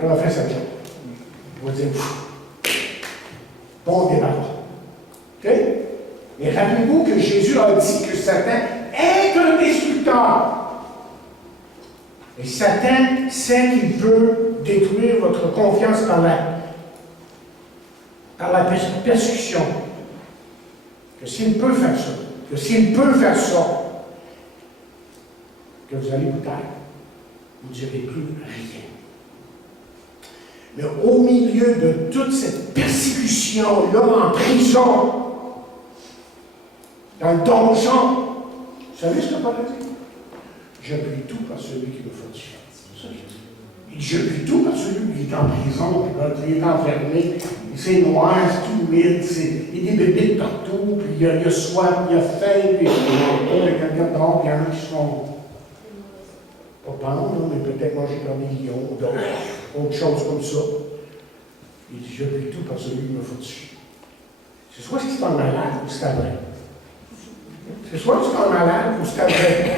il va faire sa job. Il va dire, bon débat. OK? Mais rappelez-vous que Jésus a dit que Satan est un destructeur. Et Satan sait qu'il peut détruire votre confiance par la persécution. Que s'il peut faire ça, que vous allez vous taire. Vous ne direz plus rien. Mais au milieu de toute cette persécution-là, en prison, dans le donjon, vous savez ce que Paul a dit? J'appuie tout par celui qui me fortifie. C'est ça qu'il dit. Il dit, j'appuie tout par celui qui est en prison, il est enfermé, c'est noir, c'est tout humide, il y a des bébés partout, puis il y a soif, il y a faim, puis il y en a qui sont pas pendre, mais peut-être manger par des lions, d'autres choses comme ça. Il dit, j'appuie tout par celui qui me fortifie. C'est soit ce qui est en malade ou c'est à vrai. C'est soit ce qui est en malade ou c'est à vrai.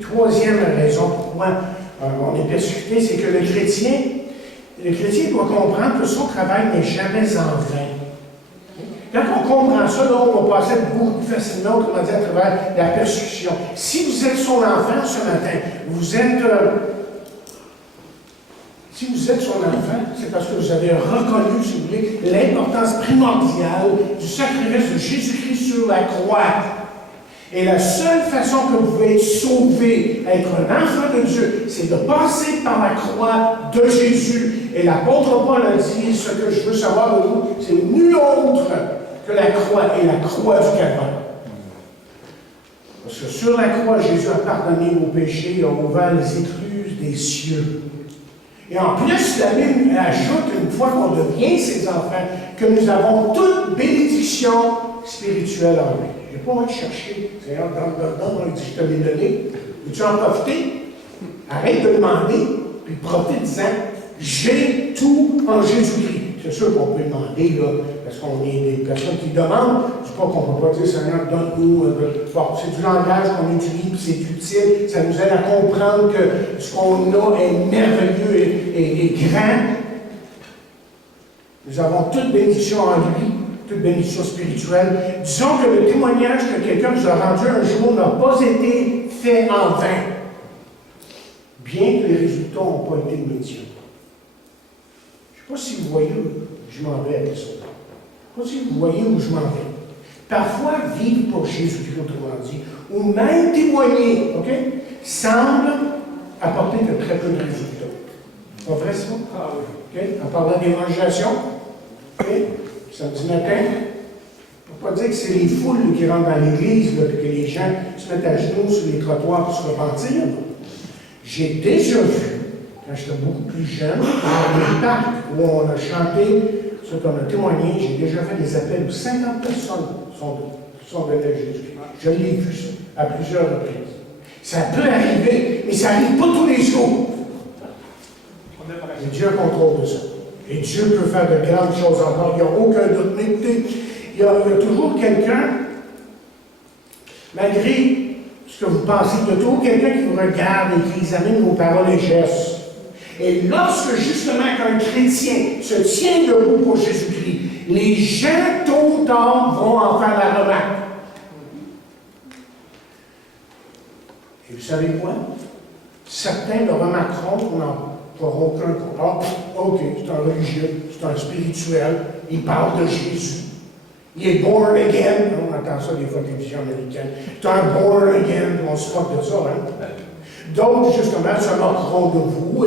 Troisième raison pourquoi on est persécuté, c'est que le chrétien doit comprendre que son travail n'est jamais en vain. Quand on comprend ça, là, on va passer beaucoup plus facilement, autrement dit, à travers la persécution. Si vous êtes son enfant ce matin, si vous êtes son enfant, c'est parce que vous avez reconnu, si vous voulez, l'importance primordiale du sacrifice de Jésus-Christ sur la croix. Et la seule façon que vous pouvez être sauvé, être un enfant de Dieu, c'est de passer par la croix de Jésus. Et l'apôtre Paul a dit, ce que je veux savoir de vous, c'est nul autre que la croix et la croix du Calvaire. Parce que sur la croix, Jésus a pardonné nos péchés, il a ouvert les écluses des cieux. Et en plus, la Bible ajoute, une fois qu'on devient ses enfants, que nous avons toute bénédiction spirituelle en lui. Je n'ai pas envie de chercher. Seigneur, donne-moi, il dit, je te l'ai donné. Veux-tu en profiter? Arrête de demander, puis profite-en. J'ai tout en Jésus-Christ. C'est sûr qu'on peut demander, là, parce qu'on est des personnes qui demandent. Je ne dis pas qu'on ne peut pas dire, Seigneur, donne-nous. Bon, c'est du langage qu'on utilise, puis c'est utile. Ça nous aide à comprendre que ce qu'on a est merveilleux et grand. Nous avons toute bénédiction en lui, toute bénédiction spirituelle. Disons que le témoignage que quelqu'un nous a rendu un jour n'a pas été fait en vain, bien que les résultats n'ont pas été immédiats. Je ne sais pas si vous voyez où je m'en vais avec ça. Je ne sais pas si vous voyez où je m'en vais. Parfois, vivre pour Jésus-Christ, autrement dit, ou même témoigner, OK, semble apporter de très peu de résultats. Pas vrai, ça? OK? En parlant d'évangélisation, OK? Samedi matin, pour ne pas dire que c'est les foules qui rentrent dans l'église, et que les gens se mettent à genoux sur les trottoirs pour se repentir. J'ai déjà vu, quand j'étais beaucoup plus jeune, dans les parcs où on a chanté, ce qu'on a témoigné, j'ai déjà fait des appels où 50 personnes sont venues à Jésus. Je l'ai vu ça à plusieurs reprises. Ça peut arriver, mais ça n'arrive pas tous les jours. Mais Dieu contrôle de ça. Et Dieu peut faire de grandes choses encore. Il n'y a aucun doute. Mais écoutez, il y a toujours quelqu'un, malgré ce que vous pensez, il y a toujours quelqu'un qui vous regarde et qui examine vos paroles et gestes. Et lorsque justement qu'un chrétien se tient debout pour Jésus-Christ, les gens tôt ou tard vont en faire la remarque. Et vous savez quoi? Certains le remarqueront, non, n'auront aucun coup. Ah, ok, c'est un religieux, c'est un spirituel, il parle de Jésus. Il est born again. On entend ça des fois, télévision américaine. C'est un born again, on se moque de ça, hein? D'autres, justement, se moqueront de vous,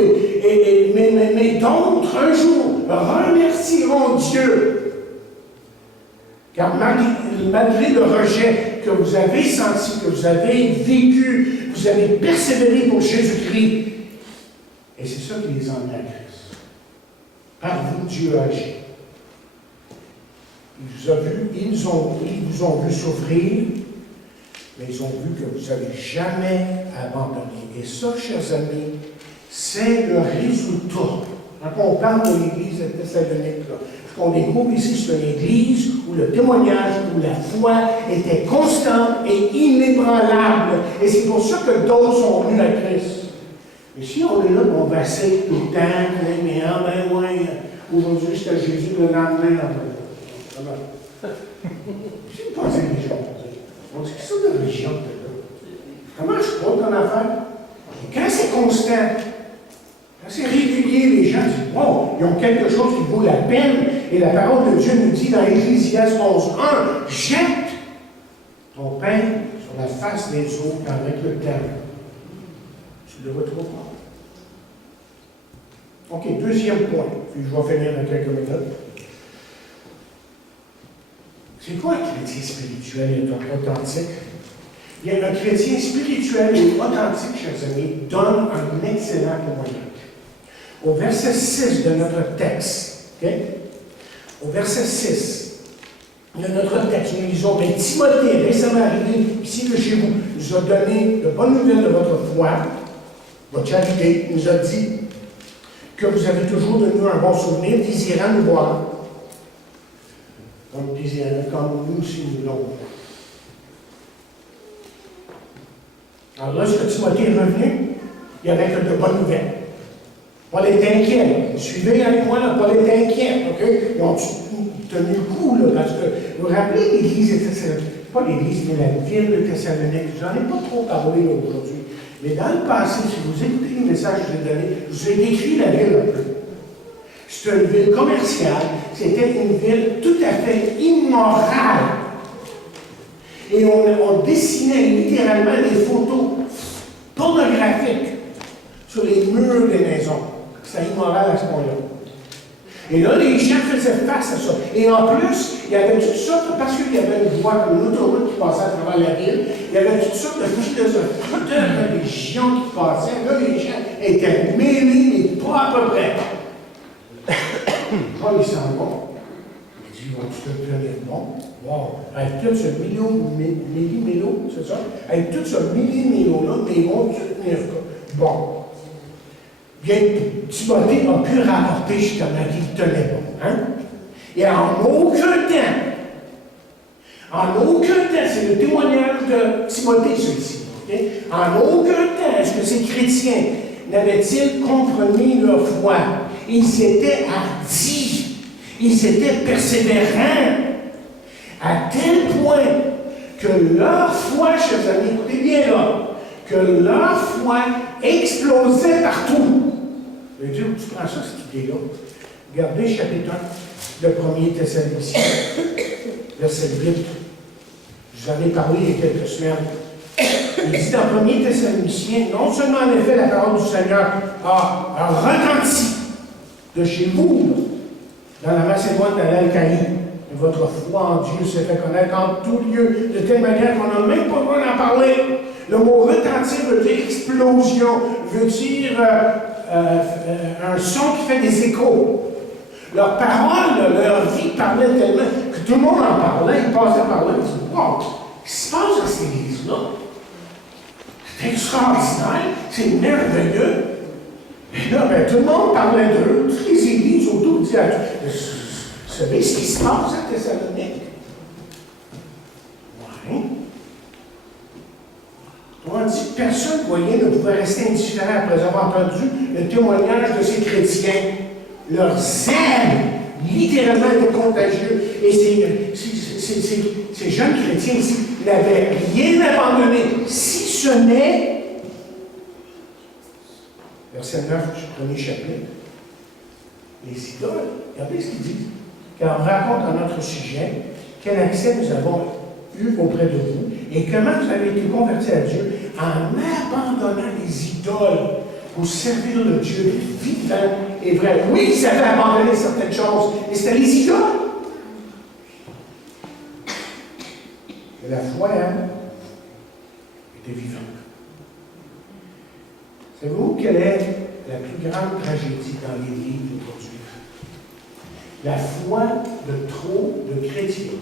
mais d'autres, un jour, remercieront Dieu. Car malgré le rejet que vous avez senti, que vous avez vécu, vous avez persévéré pour Jésus-Christ, et c'est ça qui les emmène à Christ. Par vous, Dieu agit. Ils vous ont vu souffrir, mais ils ont vu que vous n'avez jamais abandonné. Et ça, chers amis, c'est le résultat. Quand on parle de l'Église de Thessalonique, ce qu'on découvre ici, c'est une Église où le témoignage, où la foi était constante et inébranlable. Et c'est pour ça que d'autres sont venus à Christ. Mais si on est là, on vacille tout le temps, mais aujourd'hui c'était Jésus, le lendemain, si vous pensez que les gens vont dire, on dit que c'est de religion, comment je crois ton affaire? Et quand c'est constant, quand c'est régulier, les gens disent, wow, ils ont quelque chose qui vaut la peine. Et la parole de Dieu nous dit dans Ecclésiaste 11:1, jette ton pain sur la face des autres avec le terme. Tu le retrouveras. OK, deuxième point, puis je vais finir dans quelques minutes. C'est quoi un chrétien spirituel et authentique? Il y a un chrétien spirituel et authentique, chers amis, donne un excellent témoignage. Au verset 6 de notre texte, OK? Au verset 6 de notre texte, nous lisons, mais Timothée, récemment arrivé ici de chez vous, nous a donné de bonnes nouvelles de votre foi, votre charité, nous a dit que vous avez toujours de nous un bon souvenir, désirant nous voir. Comme nous aussi nous l'avons. Alors lorsque Timothée est revenu, il y avait que de bonnes nouvelles. Paul était inquiet. Suivez avec moi, là, Paul était inquiet. Okay? Ils ont tenu le coup, là, parce que vous vous rappelez l'Église de Thessalonique, pas l'Église, mais la ville de Thessalonique. J'en ai pas trop parlé aujourd'hui. Mais dans le passé, si vous écoutez le message que je vous ai donné, je vous ai décrit la ville un peu. C'est une ville commerciale, c'était une ville tout à fait immorale. Et on dessinait littéralement des photos pornographiques sur les murs des maisons. C'était immoral à ce point-là. Et là, les gens faisaient face à ça. Et en plus, il y avait toutes sortes, parce qu'il y avait une voie, comme une autoroute qui passait à travers la ville, il y avait toutes sortes de philosophies, de religions qui passaient. Là, les gens étaient mêlés, mais pas à peu près. Paul, il s'en va. Il dit, vont-tu te tenir bon? Wow! Avec tout ce millimélo, c'est ça? Avec tout ce millimélo-là, mais ils vont te tenir bon. Bien, Timothée a pu rapporter justement qu'il tenait bon. Hein? Et en aucun temps, c'est le témoignage de Timothée, celui-ci. Okay? En aucun temps, est-ce que ces chrétiens n'avaient-ils compromis leur foi? Ils étaient hardis, ils étaient persévérants, à tel point que leur foi, chers amis, écoutez bien là, que leur foi explosait partout. Je veux dire, où tu prends ça, cette idée-là? Regardez chapitre 1, le 1er Thessaloniciens, verset 8. Je vous en ai parlé il y a quelques semaines. Il dit dans 1er Thessaloniciens, non seulement en effet la parole du Seigneur a retenti de chez vous, dans la Macédoine, dans l'Alcaïe, votre foi en Dieu s'est fait connaître en tout lieu, de telle manière qu'on n'a même pas le droit d'en parler. Le mot retentir veut dire explosion, veut dire un son qui fait des échos. Leur parole, leur vie parlait tellement que tout le monde en parlait, ils passaient par là, ils disaient, wow, qu'est-ce qui se passe dans cette église-là? C'est extraordinaire, c'est merveilleux. là, ben, tout le monde parlait d'eux, toutes les églises autour disaient, vous savez ce qui se passe à Thessalonique? Oui. On dit que personne, vous voyez, ne pouvait rester indifférent après avoir entendu le témoignage de ces chrétiens. Leur zèle, littéralement, était contagieux. Et ces jeunes chrétiens ici n'avaient rien abandonné, si ce n'est, verset 9 du premier chapitre, les idoles. Regardez ce qu'ils disent. Car on raconte dans notre sujet quel accès nous avons eu auprès de vous et comment vous avez été convertis à Dieu en abandonnant les idoles pour servir le Dieu vivant et vrai. Oui, ils avaient abandonné certaines choses, mais c'était les idoles. Et la foi, était vivante. Savez-vous quelle est la plus grande tragédie dans l'Église d'aujourd'hui? La foi de trop de chrétiens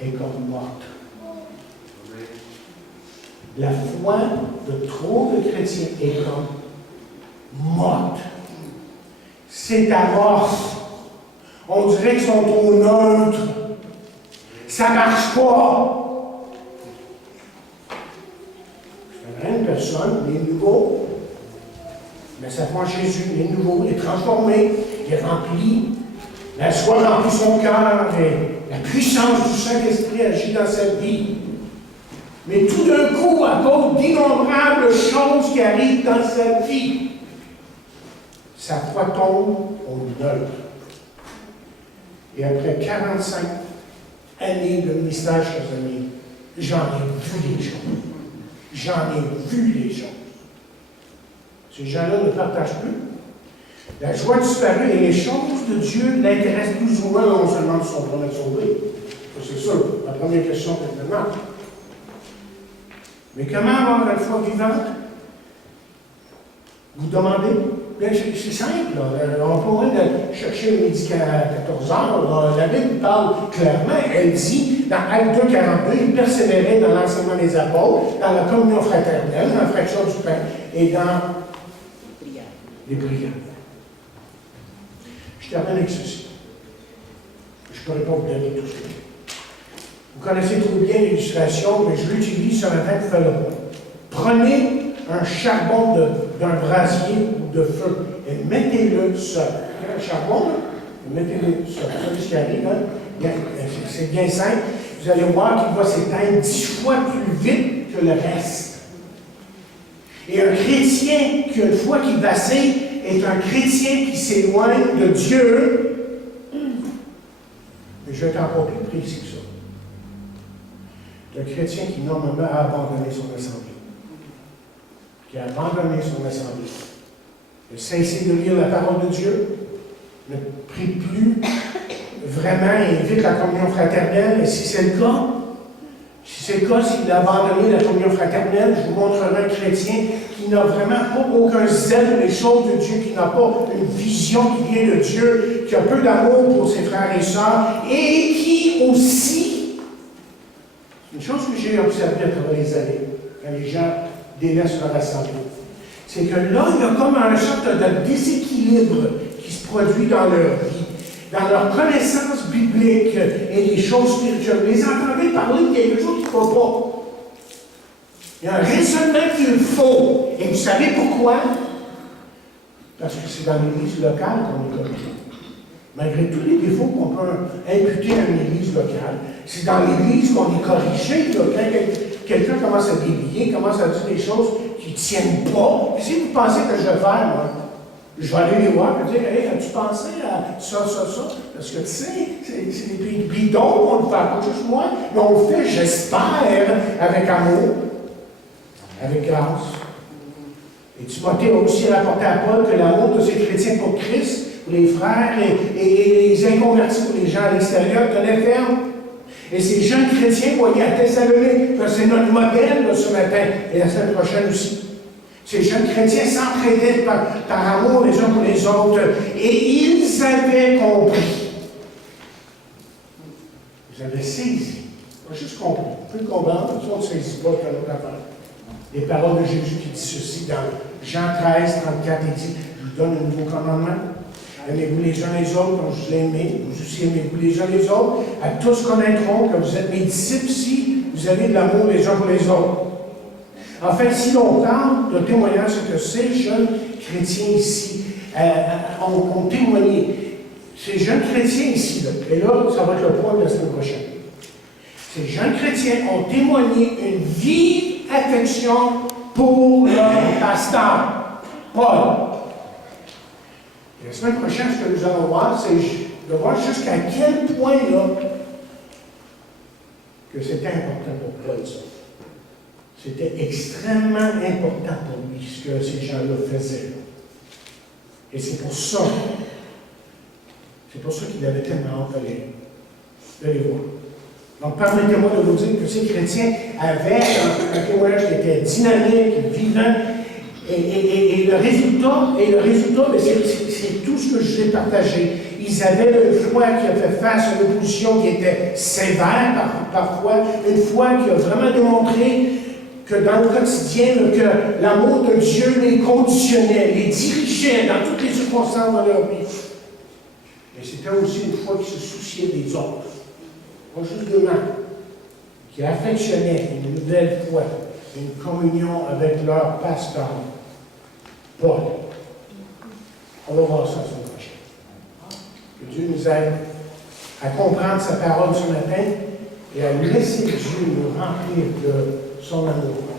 est comme morte. La foi de trop de chrétiens est comme morte. C'est amorphe. On dirait qu'ils sont trop neutres. Ça ne marche pas. Je connais une personne, il est nouveau, mais sa foi en Jésus, il est nouveau, il est transformé, il est rempli. La foi remplit son cœur et la puissance du Saint-Esprit agit dans sa vie. Mais tout d'un coup, à cause d'innombrables choses qui arrivent dans sa vie, sa foi tombe au neutre. Et après 45 années de ministère, chers amis, j'en ai vu les choses. J'en ai vu les choses. Ces gens-là ne partagent plus. La joie disparue et les choses de Dieu l'intéressent plus ou moins, non seulement de son vraiment sauvé. C'est sûr, la première question que je me demande. Mais comment avoir une foi vivante? Vous demandez? Bien, c'est simple. On pourrait chercher le médicament à 14 heures. La Bible parle clairement. Elle dit, dans Actes 2, 42, il persévérait dans l'enseignement des apôtres, dans la communion fraternelle, dans la fraction du pain et dans les prières. Je termine avec ceci. Je ne pourrais pas vous donner tout ça. Vous connaissez trop bien l'illustration, mais je l'utilise ce matin pour faire le point. Prenez un charbon d'un brasier ou de feu et mettez-le seul. Un charbon, mettez-le seul. Vous savez ce qui arrive, hein? C'est bien simple. Vous allez voir qu'il va s'éteindre 10 fois plus vite que le reste. Et un chrétien qui a une foi qui vacille est un chrétien qui s'éloigne de Dieu. Mais je vais être encore plus précis que ça. Un chrétien qui, normalement, a abandonné son assemblée. Qui a abandonné son assemblée. Il a cessé de lire la parole de Dieu. Ne prie plus vraiment et évite la communion fraternelle. Et si c'est le cas, s'il a abandonné la communion fraternelle, je vous montrerai un chrétien qui n'a vraiment pas aucun zèle pour les choses de Dieu, qui n'a pas une vision qui vient de Dieu, qui a peu d'amour pour ses frères et sœurs, et qui aussi, une chose que j'ai observée à travers les années, quand les gens délaissent leur assemblée, c'est que là, il y a comme une sorte de déséquilibre qui se produit dans leur vie, dans leur connaissance biblique et les choses spirituelles. Vous les entendez parler de quelque chose qu'il ne faut pas. Il y a un raisonnement qu'il faut. Et vous savez pourquoi? Parce que c'est dans l'église locale qu'on est corrigé. Malgré tous les défauts qu'on peut imputer à une église locale, c'est dans l'église qu'on est corrigé. Là, quand quelqu'un commence à dévier, commence à dire des choses qui ne tiennent pas, puis si vous pensez que je vais faire, moi, je vais aller les voir et dire, hey, as-tu pensé à ça? Parce que tu sais, c'est des bidons, on ne le fait pas juste moi, mais on le fait, j'espère, avec amour, avec grâce. Et Timothée a aussi rapporté à Paul que l'amour de ces chrétiens pour Christ, pour les frères et les inconvertis pour les gens à l'extérieur, tenait ferme. Et ces jeunes chrétiens, voyez, à Thessalonique, c'est notre modèle là, ce matin et la semaine prochaine aussi. Ces jeunes chrétiens s'entraidaient par amour les uns pour les autres. Et ils avaient compris. Ils avaient saisi. Pas juste compris. On peut le comprendre, ça on ne saisit pas comme notre affaire. Les paroles de Jésus qui dit ceci dans Jean 13, 34, il dit, je vous donne un nouveau commandement. Aimez-vous les uns les autres, comme je vous l'ai aimé. Vous aussi aimez-vous les uns les autres. À tous connaîtront que vous êtes mes disciples si vous avez de l'amour les uns pour les autres. En fait, si l'on parle de témoignage, c'est que ces jeunes chrétiens ici ont témoigné. Ces jeunes chrétiens ici, là, et là, ça va être le point de la semaine prochaine. Ces jeunes chrétiens ont témoigné une vive affection pour leur pasteur, Paul. Et la semaine prochaine, ce que nous allons voir, c'est de voir jusqu'à quel point là que c'était important pour Paul, ça. C'était extrêmement important pour lui, ce que ces gens-là faisaient. Et c'est pour ça qu'il avait tellement hâte de les voir. Donc, permettez-moi de vous dire que ces chrétiens avaient un témoignage qui était dynamique, vivant, et le résultat, c'est tout ce que je vous ai partagé. Ils avaient une foi qui a fait face à une opposition qui était sévère parfois, une foi qui a vraiment démontré que dans le quotidien, que l'amour de Dieu les conditionnait, les dirigeait dans toutes les circonstances de leur vie. Mais c'était aussi une foi qui se souciait des autres. Pas juste d'eux-mêmes, qui affectionnaient une nouvelle foi, une communion avec leur pasteur, Paul. On va voir ça la semaine prochaine. Que Dieu nous aide à comprendre sa parole ce matin et à laisser Dieu nous remplir de son amour.